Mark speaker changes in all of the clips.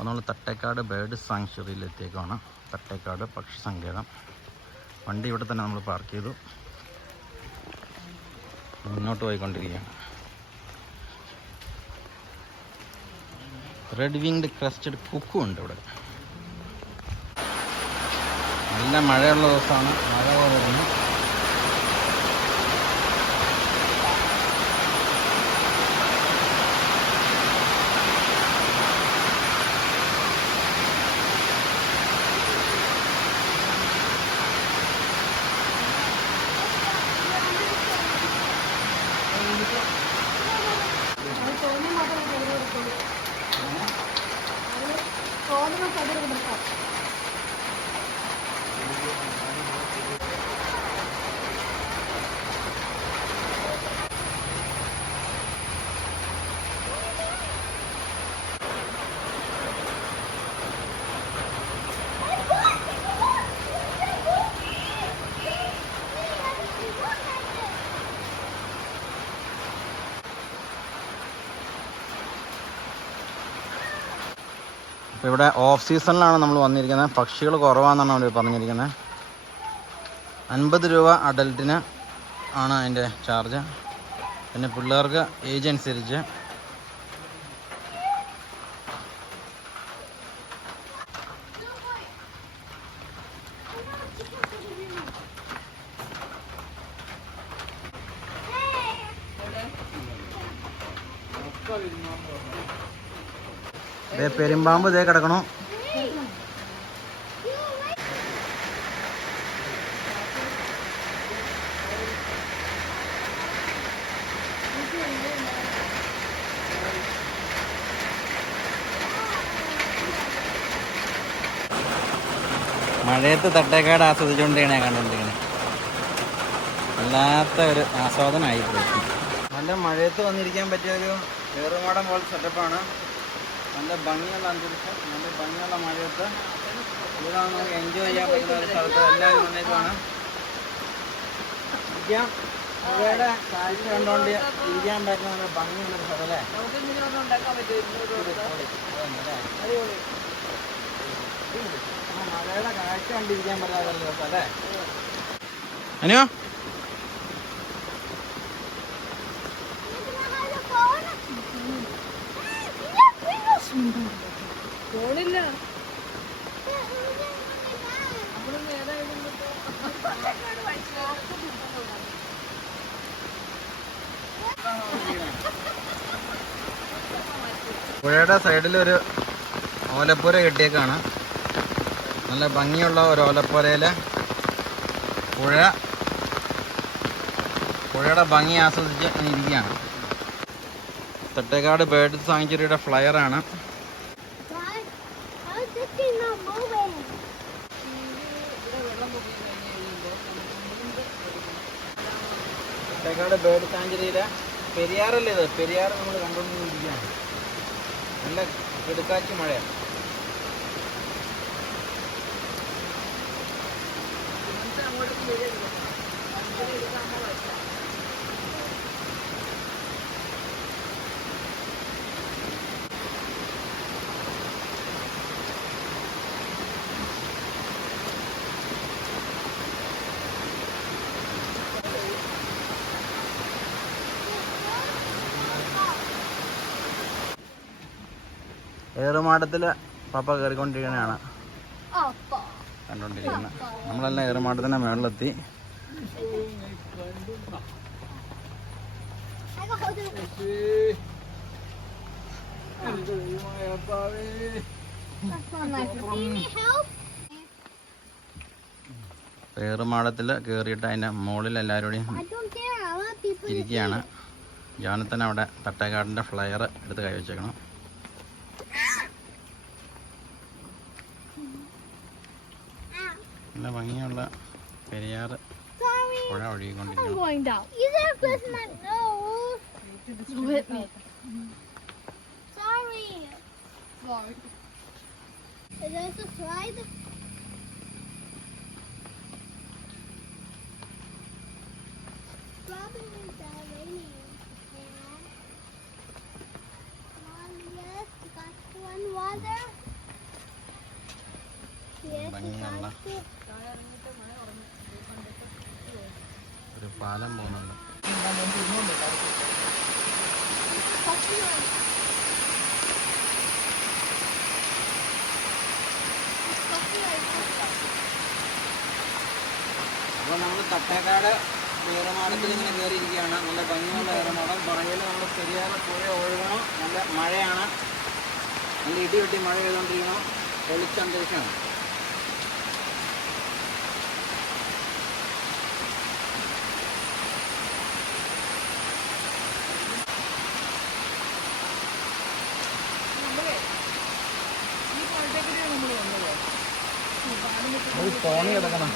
Speaker 1: അപ്പോൾ നമ്മൾ തട്ടേക്കാട് ബേർഡ് സാങ്ച്വറിയിലെത്തിയേക്കാണ് തട്ടേക്കാട് പക്ഷി സങ്കേതം. വണ്ടി ഇവിടെ തന്നെ നമ്മൾ പാർക്ക് ചെയ്തു. മുന്നോട്ട് പോയിക്കൊണ്ടിരിക്കുകയാണ്. റെഡ് വിങ്ഡ് ക്രസ്റ്റഡ് കുക്കും ഉണ്ട് ഇവിടെ. നല്ല മഴയുള്ള ദിവസമാണ്. മഴ വരുന്നു അപ്പോൾ ഇവിടെ ഓഫ് സീസണിലാണ് നമ്മൾ വന്നിരിക്കുന്നത്. പക്ഷികൾ കുറവാണെന്നാണ് അവർ പറഞ്ഞിരിക്കുന്നത്. അൻപത് രൂപ അഡൽട്ടിന് ആണ് അതിന്റെ ചാർജ് പിന്നെ പിള്ളേർക്ക് ഏജ് അനുസരിച്ച്. ദേ പെരുമ്പാമ്പ് ഇതേ കിടക്കണോ. മഴയത്ത് തട്ടേക്കാട് ആസ്വദിച്ചുകൊണ്ടാണ് ഞാൻ കണ്ടുകൊണ്ടിരിക്കുന്നത് വല്ലാത്ത ഒരു ആസ്വാദനമായി നല്ല മഴയത്ത് വന്നിരിക്കാൻ പറ്റിയ ഒരു ഏറുമാടം പോലെ സെറ്റപ്പാണ് നല്ല ഭംഗിയുള്ള അന്തരീക്ഷം നല്ല ഭംഗിയുള്ള മഴയത്ത്. ഇവിടെ നമുക്ക് എൻജോയ് ചെയ്യാൻ പറ്റുന്ന ഒരു സ്ഥലത്ത്. എല്ലാവരും വന്നേക്കാണ് ഇരിക്കാം ഇവയുടെ കാഴ്ച കണ്ടുകൊണ്ട് ഇരിക്കാൻ പറ്റുന്ന നല്ല ഭംഗിയുള്ള സ്ഥലം അല്ലേ? മഴയുടെ കാഴ്ച കണ്ടിരിക്കാൻ പറ്റാത്ത അല്ലേ?
Speaker 2: ഫോണില്ല
Speaker 1: പുഴയുടെ സൈഡിൽ ഒരു ഓലപ്പുര കെട്ടിയേക്കാണ്. നല്ല ഭംഗിയുള്ള ഒരു ഓലപ്പുരയിലെ പുഴ. പുഴയുടെ ഭംഗി ആസ്വദിച്ച് ഇരിക്കുകയാണ്. തട്ടേക്കാട് ബേർഡ് സാങ്ച്വറിയുടെ ഫ്ലയറാണ്. തട്ടേക്കാട് ബേഡ് സാഞ്ചുറിയിലെ പെരിയാറല്ലേ ഇത്? പെരിയാർ നമ്മൾ കണ്ടുകൊണ്ടിരിക്കുകയാണ്. നല്ല കിടുക്കാച്ചി മഴയാണ് That's പപ്പ
Speaker 3: കയറിക്കൊണ്ടിരിക്കണാണ്
Speaker 1: കണ്ടോണ്ടിരിക്കുന്നത് നമ്മളെല്ലാം
Speaker 3: need മേളിലെത്തി.
Speaker 1: ഏറുമാടത്തിൽ കയറിയിട്ട് അതിന്റെ മുകളിൽ എല്ലാവരോടെയും ഇരിക്കുകയാണ്. ജോനത്തൻ അവിടെ തട്ടേക്കാടിന്റെ ഫ്ലയർ എടുത്ത് കൈവച്ചേക്കണം നല്ല ഭംഗിയുള്ള
Speaker 3: പെരിയാറ്
Speaker 1: പുഴ ഒഴുകിക്കൊണ്ടിരിക്കുന്നു. ഭംഗിയുള്ള ഒരു പാലം പോകുന്നുണ്ട് അപ്പോൾ നമ്മൾ തട്ടേക്കാട് വേറമാടത്തിൽ ഇങ്ങനെ കയറിയിരിക്കുകയാണ് നല്ല ഭംഗിയുള്ള വേറമാടം പുറകിൽ നമ്മൾ ശരിയായ പുഴ ഒഴുകണം. നല്ല മഴയാണ്. നല്ല ഇടി വെട്ടി മഴ പെയ്തുകൊണ്ടിരിക്കണം തെളിച്ച അന്തരീക്ഷമാണ് ഒരു തോണി കിടക്കണം.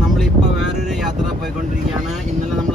Speaker 1: നമ്മളിപ്പോൾ വേറൊരു യാത്ര പോയിക്കൊണ്ടിരിക്കുകയാണ് ഇന്നലെ നമ്മൾ